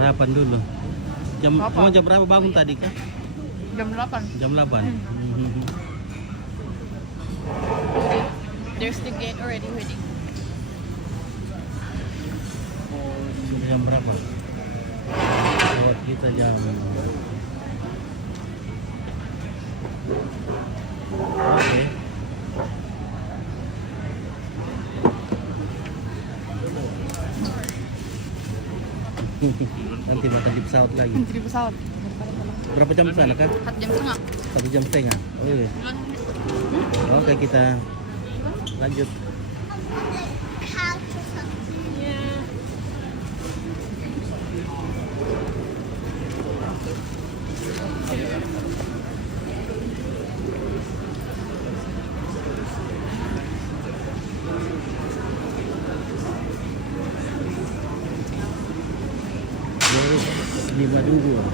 sarapan dulu. Jam berapa bangun tadi kah? Jam 8. Jam 8. There's the gate already waiting. Jam berapa? Buat kita jam. Oke. Nanti makan di pesawat lagi. Di pesawat. Berapa jam sana kah? 1 jam setengah. 1 jam setengah. Oh iya. Oke, kita lanjut. Lima dulu.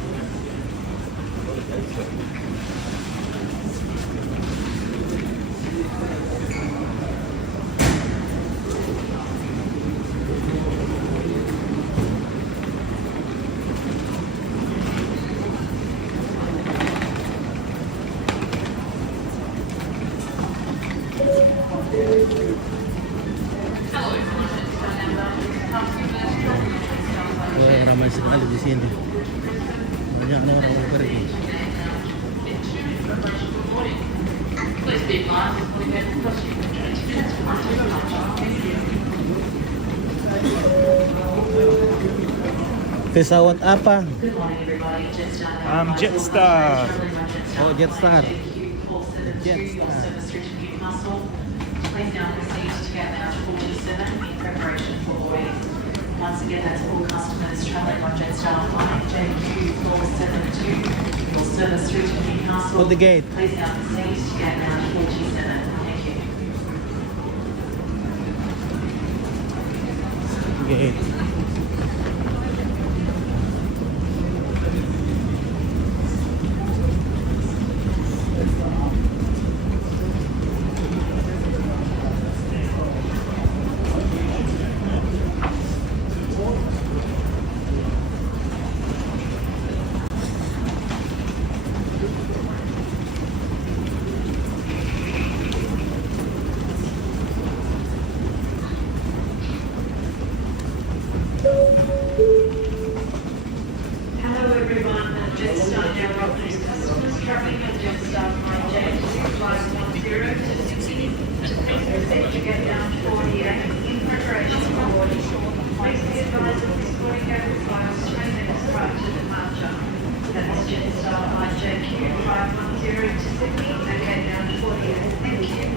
Ramai sekali di sini. Banyak orang yang pergi. Pesawat apa? Jetstar. Oh, Jetstar. Once again, that's all customers travelling on Jetstar flight JQ472. Your service through to Newcastle. Hold the gate. Please now proceed to gate lounge 47. Thank you. Gate. Hello everyone, Jetstar now welcomes customers travelling on Jetstar flight JQ510 to Sydney. Please proceed to gate lounge 48 in preparation for boarding. Please be advised that this boarding gate will close 20 minutes prior to departure. That's Jetstar flight JQ510 to Sydney at gate lounge 48. Thank you.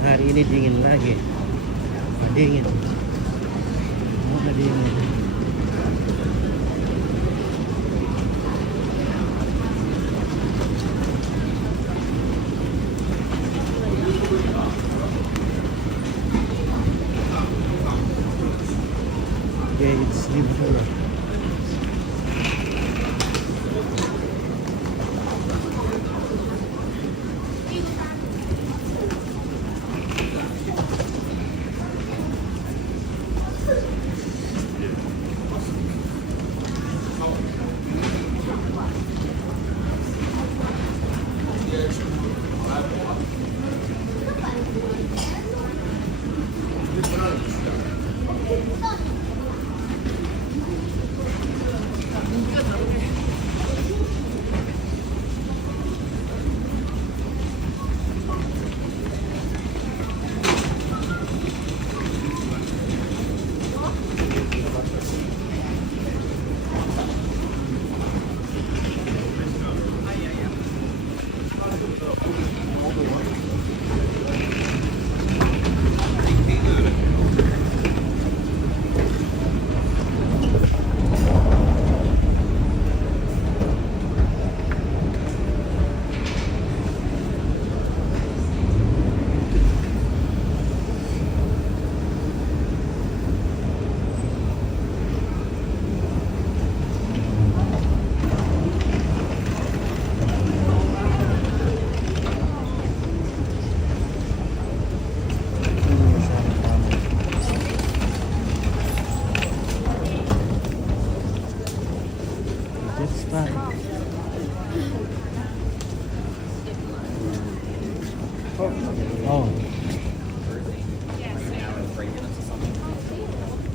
Hari ini dingin lagi. Dingin. Dingin. Okay, it's $5.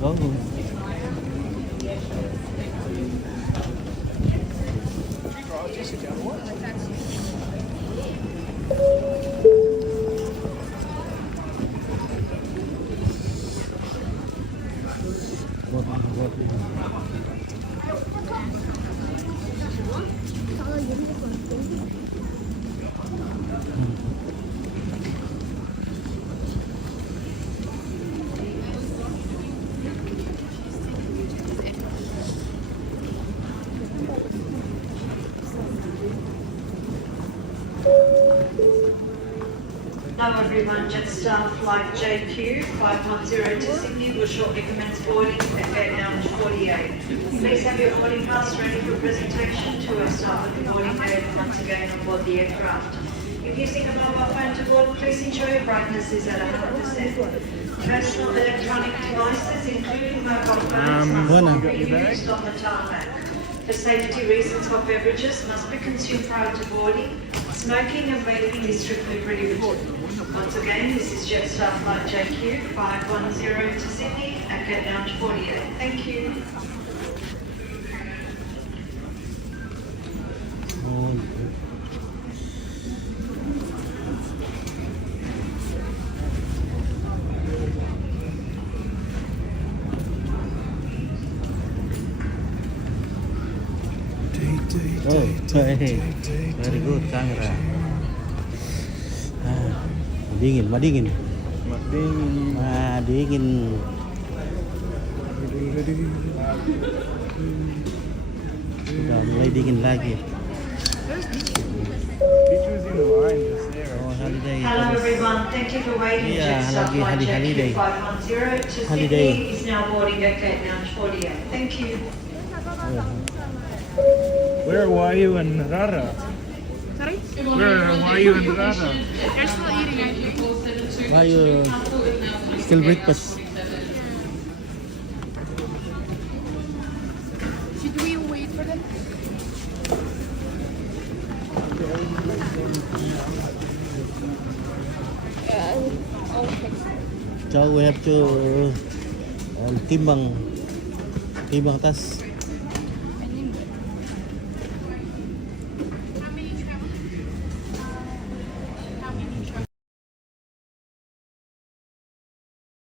có luôn. Hello everyone, Jetstar flight JQ 510 to Sydney will shortly commence boarding at gate lounge 48. Please have your boarding pass ready for presentation to our staff at the boarding gate once again on board the aircraft. If using a mobile phone to board, please ensure your brightness is at 100%. Personal electronic devices, including mobile phones, must not be used on the tarmac. For safety reasons, hot beverages must be consumed prior to boarding. Smoking and vaping is strictly prohibited. Once again, this is Jetstar flight JQ 510 to Sydney at gate lounge 48. Thank you. Oh, very good camera. Dingin. Udah mulai dingin lagi. Oh, holiday. Hello everyone, thank you for waiting. Yeah, Jetstar flight holiday. JQ 510 to Holiday. Sydney is now boarding at gate lounge 48. Thank you. Where were you and Rara? Sorry? Where were you and Rara? They're still eating, I think. Why you still breakfast? Should we wait for them? Okay. So we have to timbang tas.